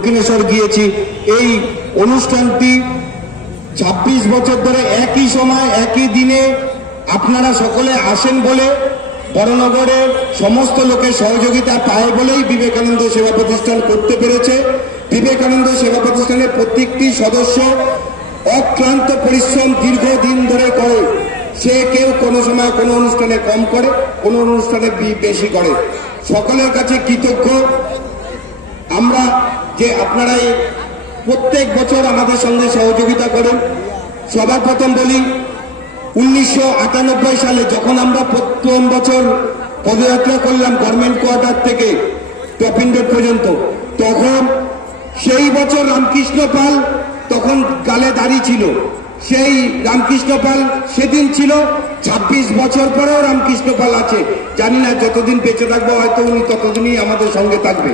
দক্ষিণেশ্বর গিয়েছি। এই অনুষ্ঠানটি ২৬ বছর ধরে একই সময় একই দিনে আপনারা সকলে আসেন বলে, বড়নগরের সমস্ত লোকের সহযোগিতা পায় বলেই বিবেকানন্দ সেবা প্রতিষ্ঠান করতে পেরেছে। বিবেকানন্দ সেবা প্রতিষ্ঠানের প্রত্যেকটি সদস্য অক্লান্ত পরিশ্রম দীর্ঘদিন ধরে করে। সে কেউ কোনো সময় কোনো অনুষ্ঠানে কম করে, কোনো অনুষ্ঠানে বেশি করে। সকলের কাছে কৃতজ্ঞ আমরা যে আপনারা প্রত্যেক বছর আমাদের সঙ্গে সহযোগিতা করেন। সবার প্রথম বলি, 1998 সালে যখন আমরা প্রথম বছর পদযাত্রা করলাম গভর্নমেন্ট কোয়ার্টার থেকে টপিন রোড পর্যন্ত, তখন সেই বছর রামকৃষ্ণ পাল তখন গালে দাড়ি ছিল। সেই রামকৃষ্ণ পাল সেদিন ছিল, ২৬ বছর পরেও রামকৃষ্ণ পাল আছে। জানি না যতদিন বেঁচে থাকবো হয়তো উনি ততদিনই আমাদের সঙ্গে থাকবে।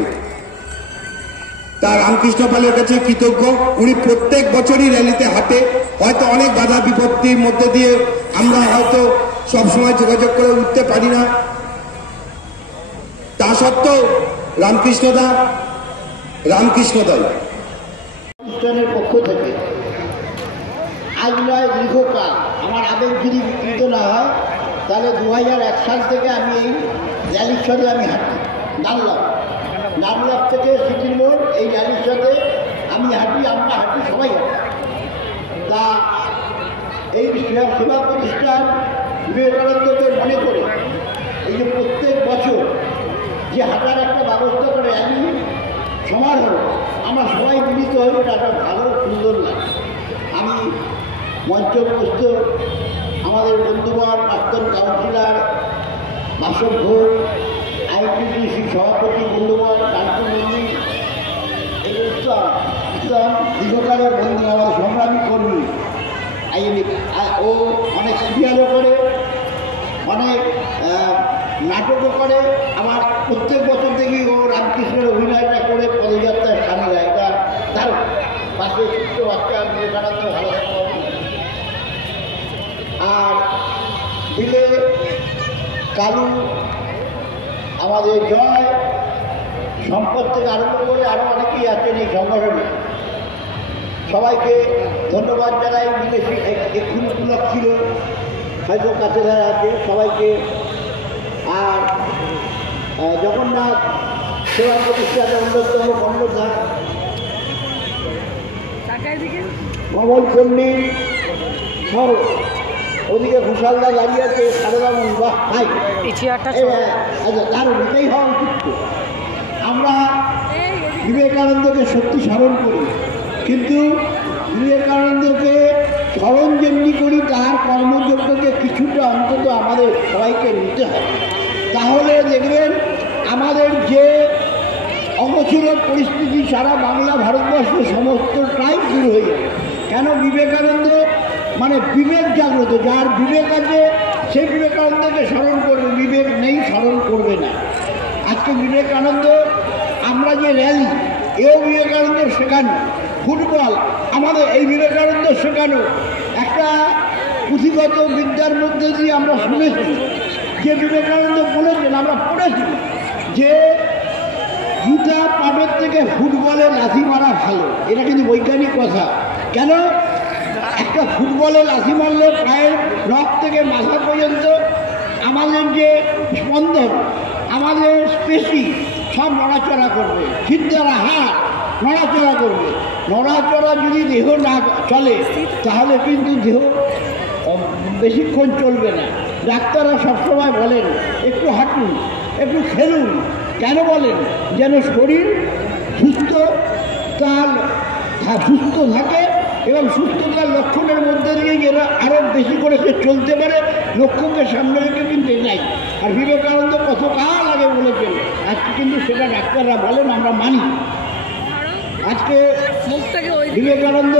তার রামকৃষ্ণ পালের কাছে কৃতজ্ঞ। উনি প্রত্যেক বছরই র্যালিতে হাঁটে। হয়তো অনেক বাধা বিপত্তির মধ্যে দিয়ে আমরা হয়তো সবসময় যোগাযোগ করে উঠতে পারি না, তা সত্ত্বেও রামকৃষ্ণদা রামকৃষ্ণদয় অনুষ্ঠানের পক্ষ থেকে আজ নয় দীর্ঘকাল আমার আবেগ যদি বিকৃত না হয় তাহলে 2001 সাল থেকে আমি এই র্যালির সাথে আমি হাঁটি। নামলাভ থেকে সিটি মোড় এই র্যালির সাথে আমি হাঁটি, আমরা হাঁটি, সবাই হাঁটি। তা এই সেবা প্রতিষ্ঠান বিবেকানন্দকে মনে করে এই যে প্রত্যেক বছর যে হাঁটার একটা ব্যবস্থা করে র্যালি সমারোহ আমরা সবাই মিলিত হই, এটা ভালো সুন্দর লাগে। আমি মঞ্চস্থ আমাদের বন্ধুগণ, প্রাক্তন কাউন্সিলর বাসব ঘোষ, আইপিডিসি সভাপতি বন্ধুগণ, কান্ত মন্দির, ইসলাম দীর্ঘকালের বন্ধু, আমার সংগ্রামী কর্মী। ও অনেক সিরিয়ালও করে, অনেক নাটকও করে। আমার প্রত্যেক বছর থেকেই ও রামকৃষ্ণের অভিনয়টা করে পদযাত্রায় সামিল হয়। এটা তার পাশে ছোট্ট বাচ্চা বিবেকানন্দ ভালো থাকতে। আর দিলে কালু, আমাদের জয়, সম্পদ থেকে আরম্ভ করে আরও অনেকেই আছেন এই সংগঠনে। সবাইকে ধন্যবাদ জানাই। বিদেশি এক্ষুনি পুলক ছিল, হয়তো কাছে ধারা আছে, সবাইকে। আর জগন্নাথ সেবা প্রতিষ্ঠানের অন্যতম কর্ণধার কমল পল্লী সহ ওদিকে ঘোষালদা দাঁড়িয়ে আছে, সারদামন, বাহ ভাই, আচ্ছা দারুণ, এটাই হওয়া উচিত। আমরা বিবেকানন্দকে সত্যি স্মরণ করি, কিন্তু বিবেকানন্দকে স্মরণ যেমনি করি তার কর্মযোগ্যকে কিছুটা অন্তত আমাদের সবাইকে নিতে হবে। তাহলে দেখবেন আমাদের যে অগোচর পরিস্থিতি সারা বাংলা ভারতবর্ষে সমস্তটাই দূর হয়ে যাবে। কেন? বিবেকানন্দ মানে বিবেক জাগ্রত, যার বিবেক আছে সে বিবেকানন্দকে স্মরণ করবে, বিবেক নেই স্মরণ করবে না। আজকে বিবেকানন্দ, আমরা যে র্যালি, এও বিবেকানন্দ শেখানো, ফুটবল আমাদের এই বিবেকানন্দ শেখানো। একটা পুঁথিগত বিদ্যার মধ্যে দিয়ে আমরা শুনেছি যে বিবেকানন্দ বলেছেন, আমরা পড়েছি যে গীতা পাঠের থেকে ফুটবলে লাথি মারা ভালো। এটা কিন্তু বৈজ্ঞানিক কথা। কেন? একটা ফুটবলে লাথি মারলে পায়ের নখ থেকে মাথা পর্যন্ত আমাদের যে স্পন্দন, আমাদের পেশি সব নড়াচড়া করবে, সিদ্ধারা হাত নড়াচড়া করবে। নড়াচড়া যদি দেহ না চলে তাহলে কিন্তু দেহ বেশিক্ষণ চলবে না। ডাক্তাররা সবসময় বলেন একটু হাঁটুন, একটু খেলুন। কেন বলেন? যেন শরীর সুস্থ থাকে এবং সুস্থতার লক্ষণের মধ্যে দিয়ে যেন আরও বেশি করে সে চলতে পারে, লক্ষ্যকে সামনে রেখে কিন্তু নাই। আর বিবেকানন্দ কত কাল আগে বলেছেন, আজকে কিন্তু সেটা ডাক্তাররা বলেন, আমরা মানি। আজকে বিবেকানন্দ